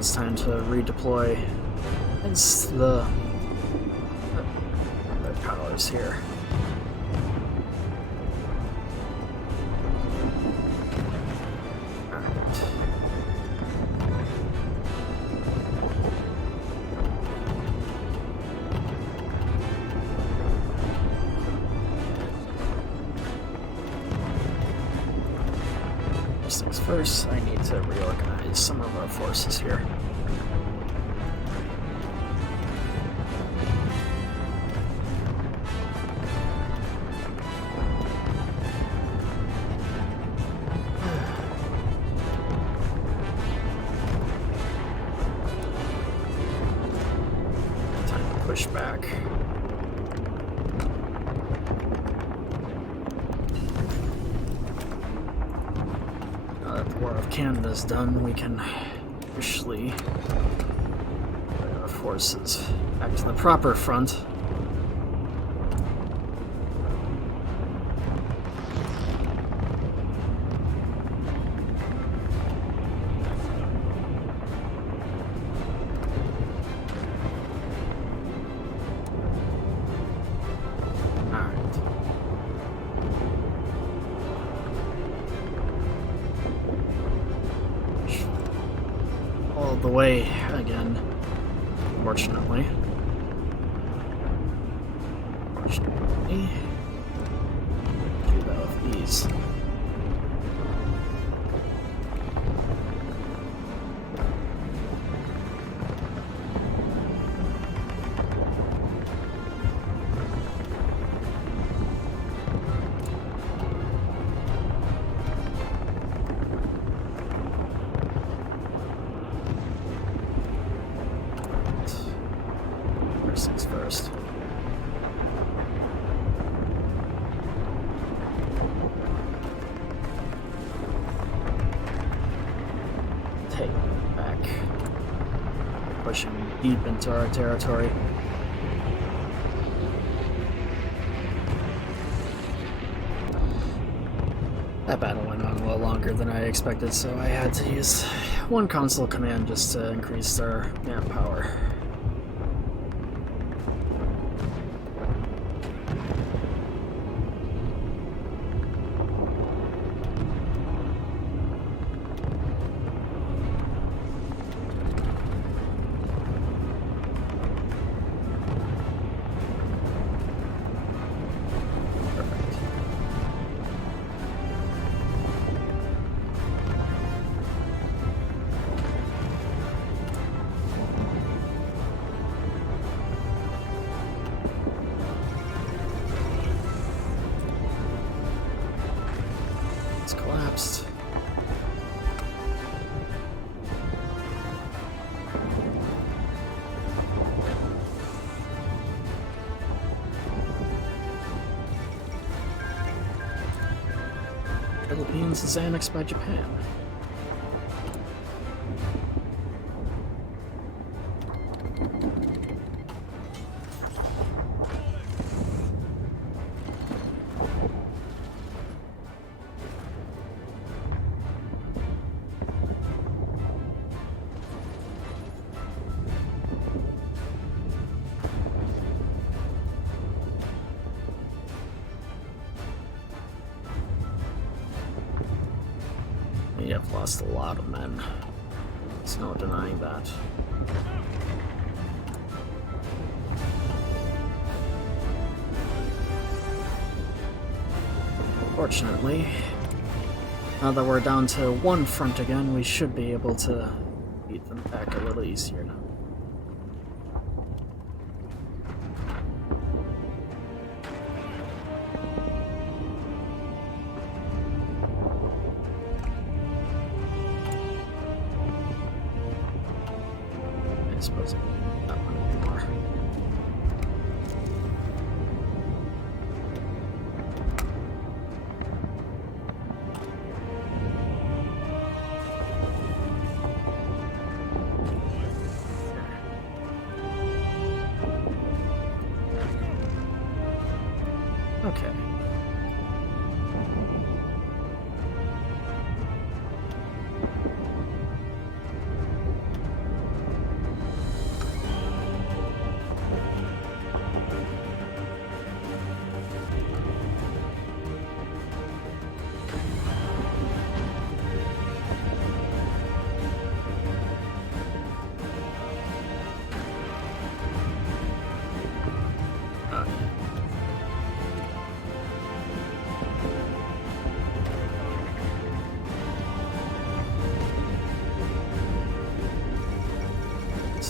it's time to redeploy the their powers here. First things first, I need to reorganize some of our forces here. Time to push back. Canada's done, we can officially put our forces back to the proper front. The way again, fortunately. Do that with these. First. Take back. Pushing deep into our territory. That battle went on a little longer than I expected, so I had to use one console command just to increase our manpower. Collapsed. Philippines is annexed by Japan. We have lost a lot of men. There's no denying that. Fortunately, now that we're down to one front again, we should be able to beat them back a little easier now. I suppose not one anymore. Okay.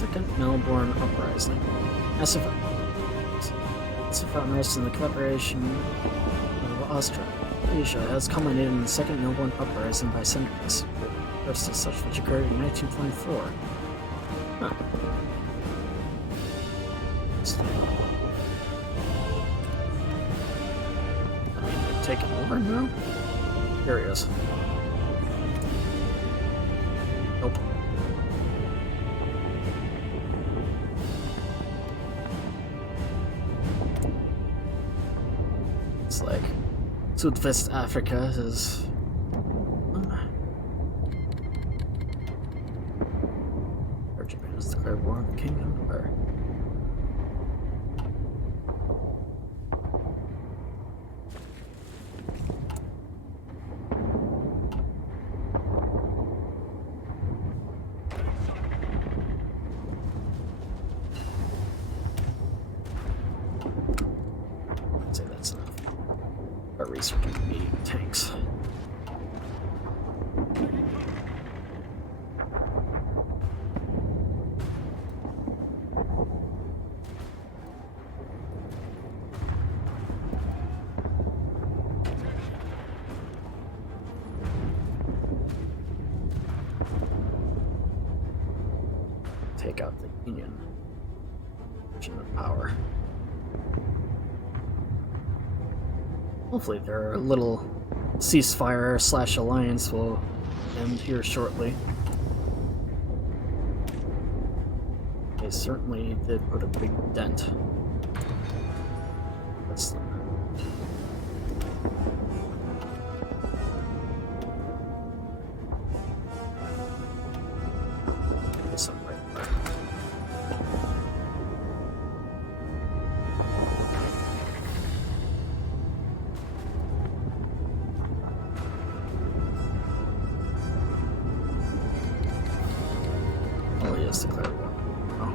Second Melbourne Uprising. Massive unrest in the Confederation of Australasia has culminated in the Second Melbourne Uprising by centuries. First as such, which occurred in 1924. Huh. Taking over now? Curious. Nope. It's like Southwest Africa is. Or Japan has declared war on the kingdom, or. Tanks. Take out the Union. Of power. Hopefully their little ceasefire / alliance will end here shortly. They certainly did put a big dent. That's something right there. Declared war. Oh.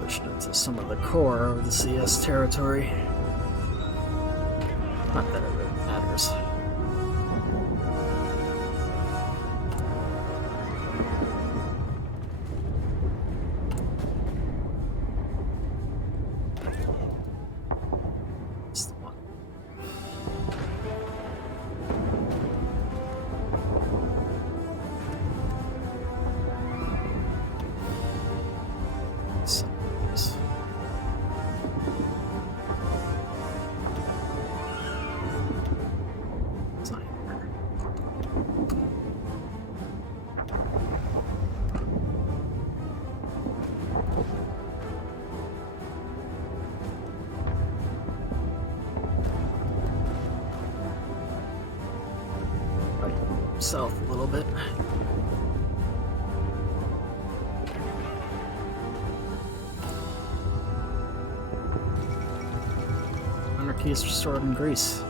Pushing into some of the core of the CS territory. Not that it really matters. South a little bit. Monarchy is restored in Greece.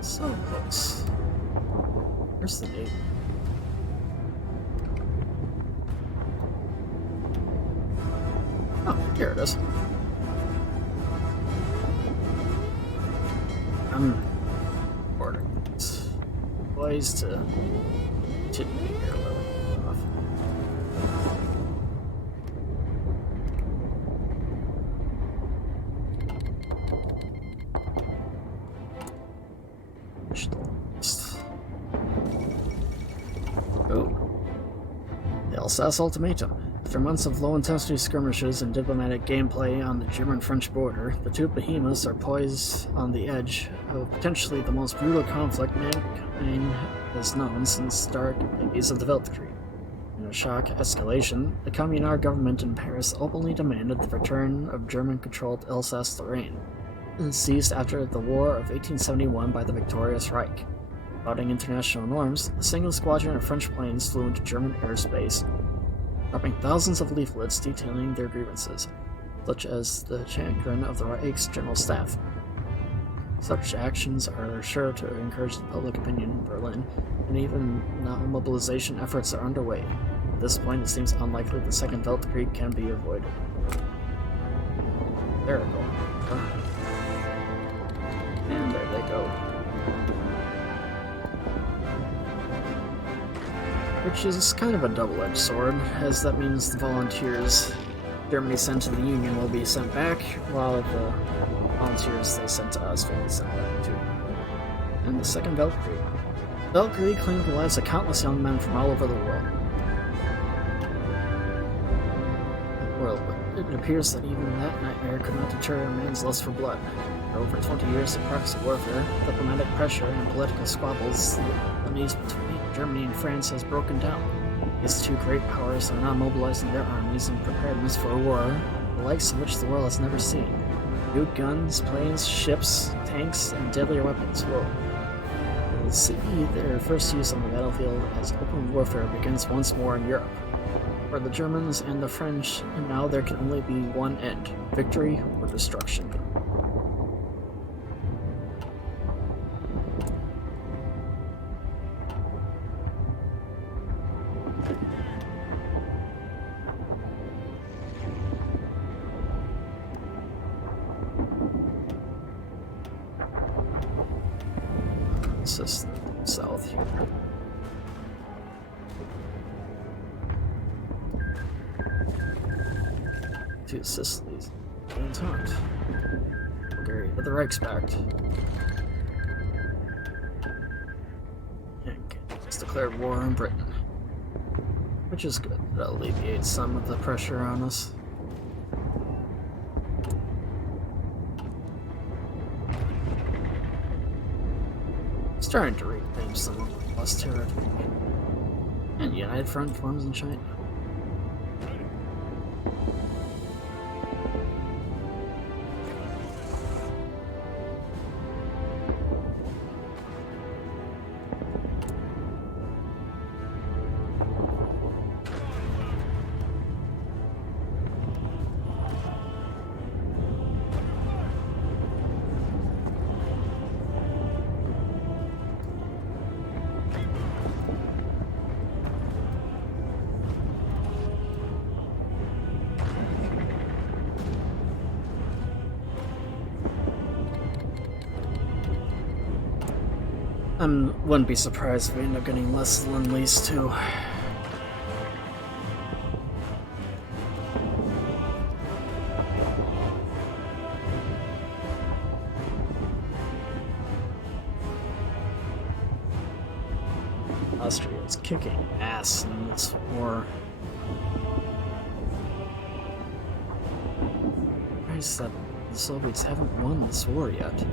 So close. Where's the date? Oh, here it is. I'm ordering these ways to be here a little off. The Alsace Ultimatum. After months of low-intensity skirmishes and diplomatic gameplay on the German-French border, the two behemoths are poised on the edge of potentially the most brutal conflict mankind has known since the dark days of the Weltkrieg. In a shock escalation, the Communard government in Paris openly demanded the return of German-controlled Alsace-Lorraine, seized after the War of 1871 by the victorious Reich. Flouting international norms, a single squadron of French planes flew into German airspace, dropping thousands of leaflets detailing their grievances, such as the chagrin of the Reich's general staff. Such actions are sure to encourage the public opinion in Berlin, and even now mobilization efforts are underway. At this point, it seems unlikely the Second Weltkrieg can be avoided. There we go. And there they go. Which is kind of a double-edged sword, as that means the volunteers Germany sent to the Union will be sent back, while the volunteers they sent to us will be sent back too. And the Second Weltkrieg. Weltkrieg claimed the lives of countless young men from all over the world. Well, it appears that even that nightmare could not deter a man's lust for blood. For over 20 years of proxy warfare, diplomatic pressure, and political squabbles, the enemies between Germany and France has broken down. These two great powers are now mobilizing their armies in preparedness for a war, the likes of which the world has never seen. New guns, planes, ships, tanks, and deadlier weapons will see their first use on the battlefield as open warfare begins once more in Europe. For the Germans and the French, and now there can only be one end: victory or destruction. This is south here. To Sicily's Entente. Bulgaria, the Reichspakt. And it's declared war on Britain. Which is good. That alleviates some of the pressure on us. Starting to reclaim some of the lost territory. And United Front forms in China. I wouldn't be surprised if we end up getting less Lend-Lease too. Austria is kicking ass in this war. Why is that the Soviets haven't won this war yet?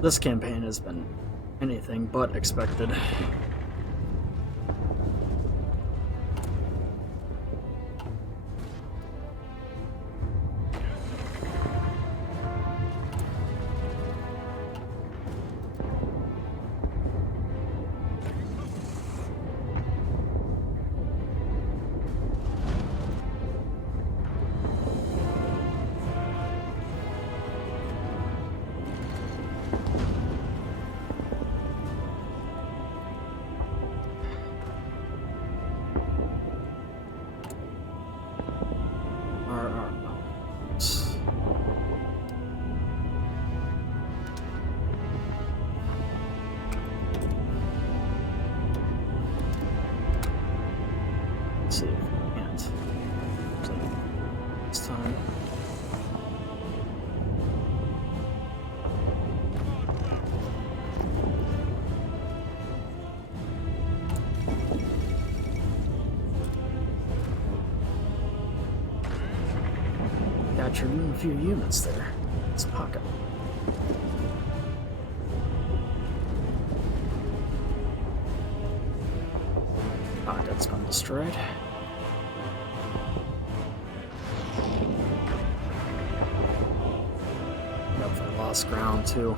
This campaign has been anything but expected. See if we can't. So, this time. Captured a few units there. It's a pocket. Pocket's been destroyed. lost ground too.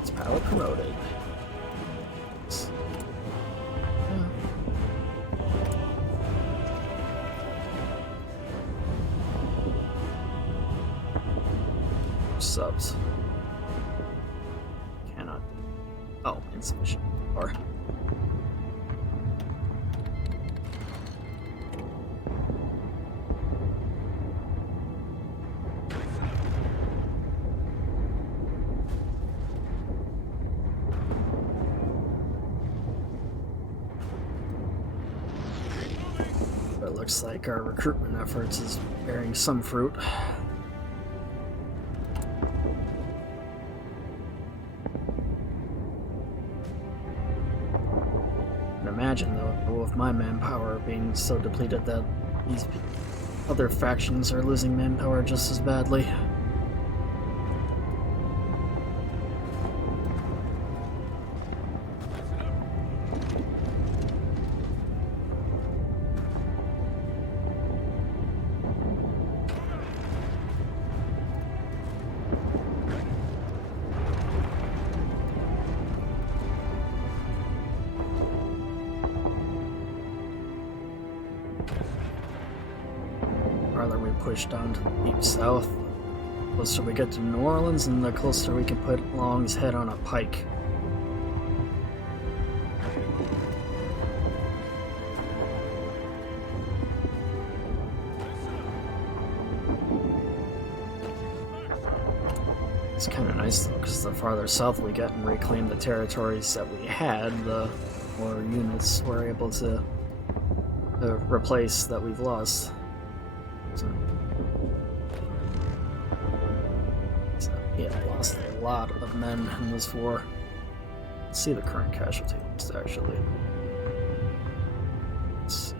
It's pilot promoted. Subs. Cannot. Oh, insufficient. Or. But it looks like our recruitment efforts is bearing some fruit. Imagine though, with my manpower being so depleted that these other factions are losing manpower just as badly. Farther we push down to the deep south, the closer we get to New Orleans, and the closer we can put Long's head on a pike. It's kind of nice though, because the farther south we get and reclaim the territories that we had, the more units we're able to replace that we've lost. So, yeah, I lost a lot of men in this war. Let's see the current casualty list, actually. Let's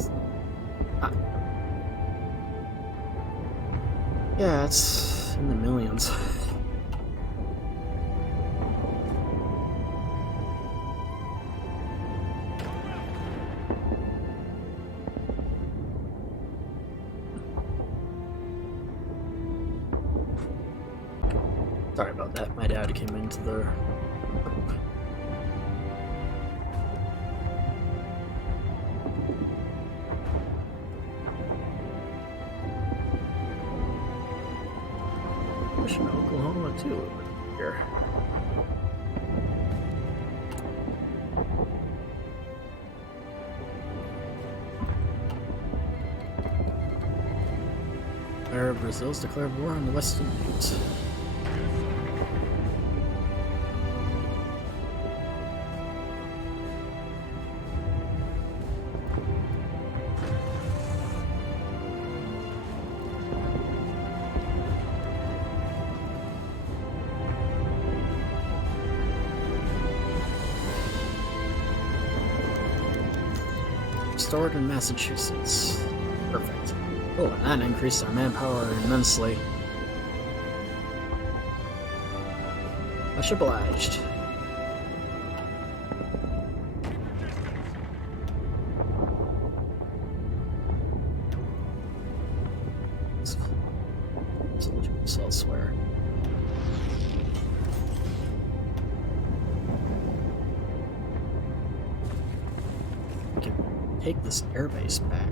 see. Yeah, it's in the millions. Sorry about that, my dad came into the... Pushing Oklahoma too, here. Brazil's declared war on the West Indies. Restored in Massachusetts. Perfect. Oh, and that increased our manpower immensely. Much obliged. Soldiers elsewhere. We can take this airbase back.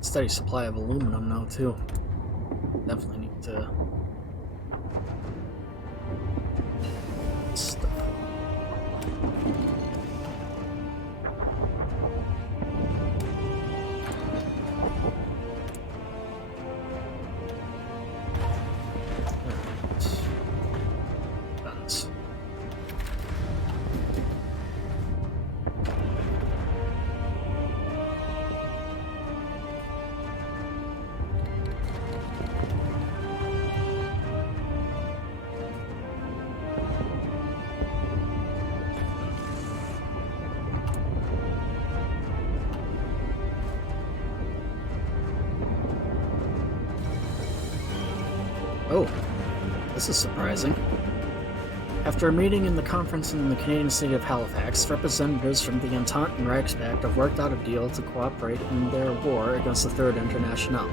Steady supply of aluminum now too. Definitely need to stuff. Guns. Oh, this is surprising. After a meeting in the conference in the Canadian city of Halifax, representatives from the Entente and Reichsmacht have worked out a deal to cooperate in their war against the Third International.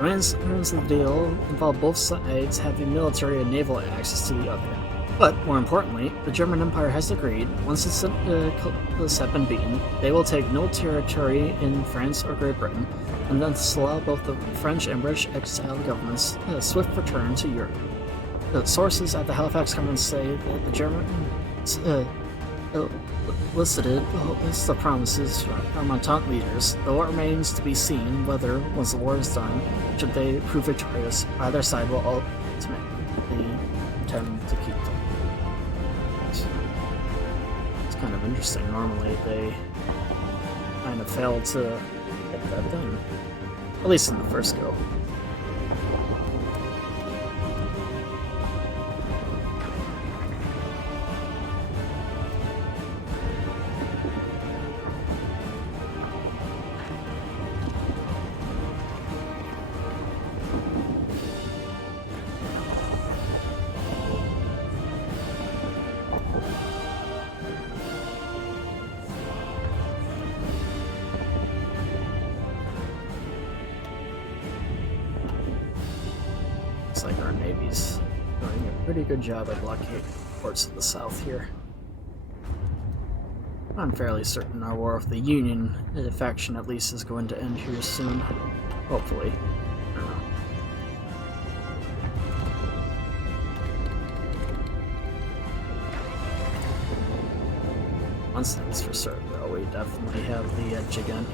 The terms of the deal involve both sides having military and naval access to the other. But, more importantly, the German Empire has agreed, once its have been beaten, they will take no territory in France or Great Britain, and thus allow both the French and British exiled governments a swift return to Europe. The sources at the Halifax government say that the Germans elicited the promises from Entente leaders, though it remains to be seen whether, once the war is done, should they prove victorious, either side will ultimately intend to keep them. It's kind of interesting. Normally they kind of fail to get that done, at least in the first go. Looks like our Navy's doing a pretty good job at blockading ports of the south here. I'm fairly certain our war with the Union faction at least is going to end here soon. Hopefully. I don't know. One thing's for certain though, we definitely have the edge again.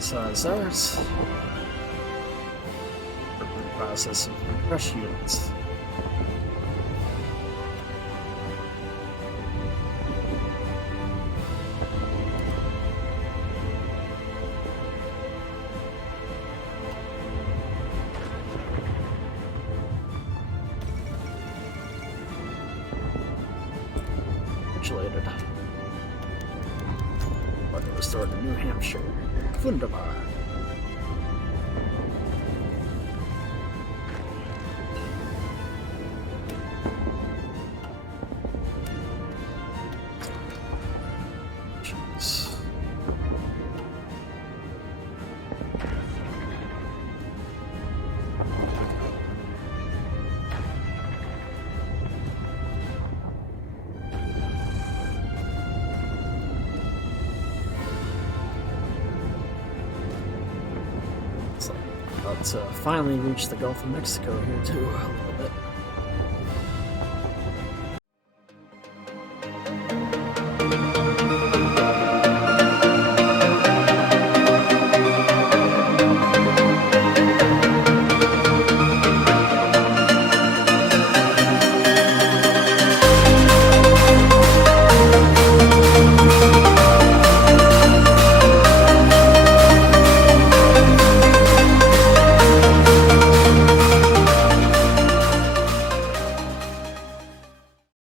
So as ours, process of fresh units. Congratulated. Weapon restored to New Hampshire. Wunderbar. Jeez. About to finally reach the Gulf of Mexico here too, a little bit.